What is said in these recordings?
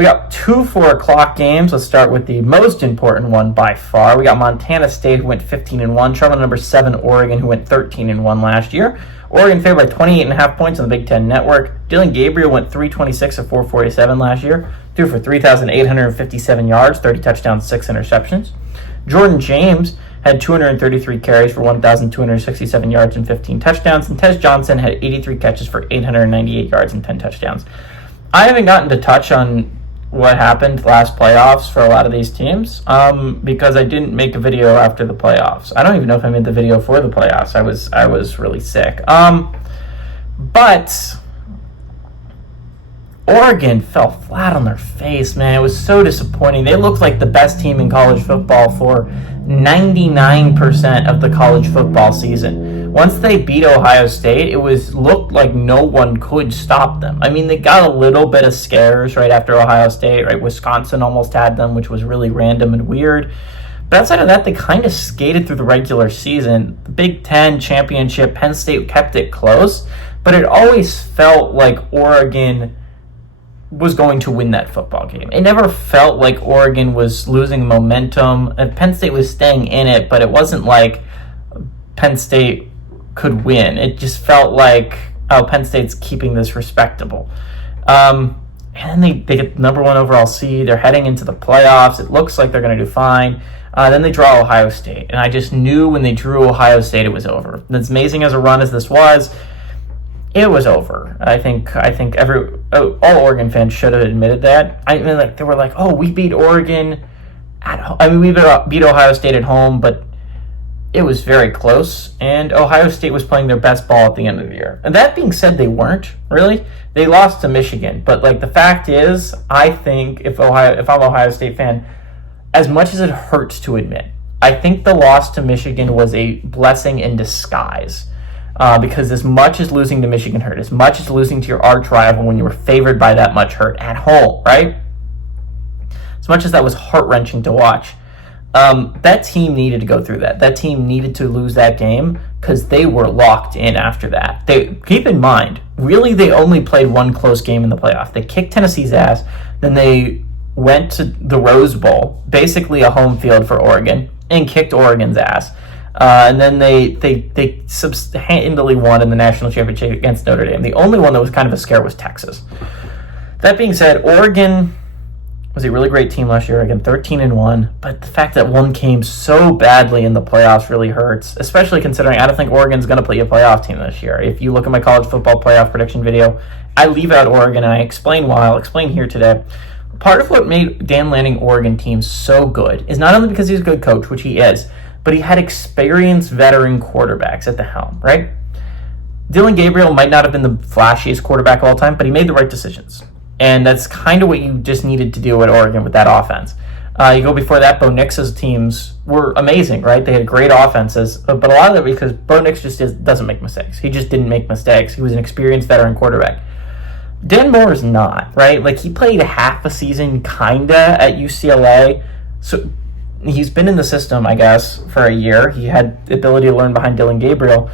We got 2 4:00 games. Let's start with the most important one by far. We got Montana State, who went 15-1. Traveling number 7 Oregon, who went 13-1 last year. Oregon favored by 28.5 points on the Big Ten Network. Dylan Gabriel went 326 of 447 last year. Threw for 3,857 yards, 30 touchdowns, 6 interceptions. Jordan James had 233 carries for 1,267 yards and 15 touchdowns. And Tez Johnson had 83 catches for 898 yards and 10 touchdowns. I haven't gotten to touch on what happened last playoffs for a lot of these teams because I didn't make a video after the playoffs. I don't even know if I made the video for the playoffs. I was really sick. But Oregon fell flat on their face, man. It was so disappointing. They looked like the best team in college football for 99% of the college football season. Once they beat Ohio State, it looked like no one could stop them. I mean, they got a little bit of scares right after Ohio State, right? Wisconsin almost had them, which was really random and weird. But outside of that, they kind of skated through the regular season. The Big Ten championship, Penn State kept it close, but it always felt like Oregon was going to win that football game. It never felt like Oregon was losing momentum. Penn State was staying in it, but it wasn't like Penn State could win. It just felt like, oh, Penn State's keeping this respectable. And then they get the number 1 overall seed. They're heading into the playoffs. It looks like they're going to do fine. Then they draw Ohio State. And I just knew when they drew Ohio State, it was over. And as amazing as a run as this was, it was over. I think all Oregon fans should have admitted that. I mean, like, they were like, "Oh, we beat Oregon at home. I mean, we beat Ohio State at home, but it was very close." And Ohio State was playing their best ball at the end of the year. And that being said, they weren't really. They lost to Michigan. But like, the fact is, I think if I'm an Ohio State fan, as much as it hurts to admit, I think the loss to Michigan was a blessing in disguise. Because as much as losing to Michigan hurt, as much as losing to your arch rival when you were favored by that much hurt at home, right? As much as that was heart-wrenching to watch, that team needed to go through that. That team needed to lose that game because they were locked in after that. Keep in mind, really, they only played one close game in the playoff. They kicked Tennessee's ass, then they went to the Rose Bowl, basically a home field for Oregon, and kicked Oregon's ass. And then they handily won in the national championship against Notre Dame. The only one that was kind of a scare was Texas. That being said, Oregon was a really great team last year, again 13-1. But the fact that one came so badly in the playoffs really hurts, especially considering I don't think Oregon's going to play a playoff team this year. If you look at my college football playoff prediction video, I leave out Oregon and I explain why. I'll explain here today. Part of what made Dan Lanning Oregon team so good is not only because he's a good coach, which he is, but he had experienced veteran quarterbacks at the helm, right? Dylan Gabriel might not have been the flashiest quarterback of all time, but he made the right decisions. And that's kind of what you just needed to do at Oregon with that offense. You go before that, Bo Nix's teams were amazing, right? They had great offenses, but a lot of it because Bo Nix just doesn't make mistakes. He just didn't make mistakes. He was an experienced veteran quarterback. Dan Moore is not, right? Like, he played half a season kinda at UCLA, so he's been in the system, I guess, for a year. He had the ability to learn behind Dylan Gabriel.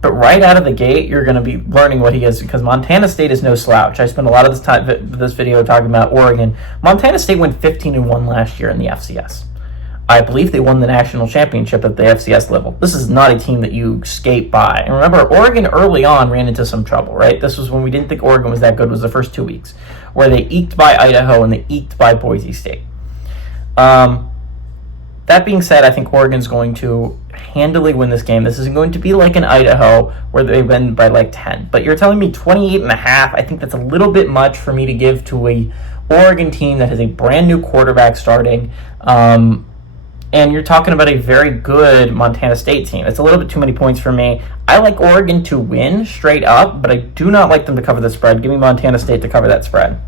But right out of the gate, you're going to be learning what he is because Montana State is no slouch. I spent a lot of this video talking about Oregon. Montana State went 15-1 last year in the FCS. I believe they won the national championship at the FCS level. This is not a team that you skate by. And remember, Oregon early on ran into some trouble, right? This was when we didn't think Oregon was that good, was the first 2 weeks, where they eked by Idaho and they eked by Boise State. That being said, I think Oregon's going to handily win this game. This isn't going to be like an Idaho where they win by like 10. But you're telling me 28.5. I think that's a little bit much for me to give to a Oregon team that has a brand new quarterback starting. And you're talking about a very good Montana State team. It's a little bit too many points for me. I like Oregon to win straight up, but I do not like them to cover the spread. Give me Montana State to cover that spread.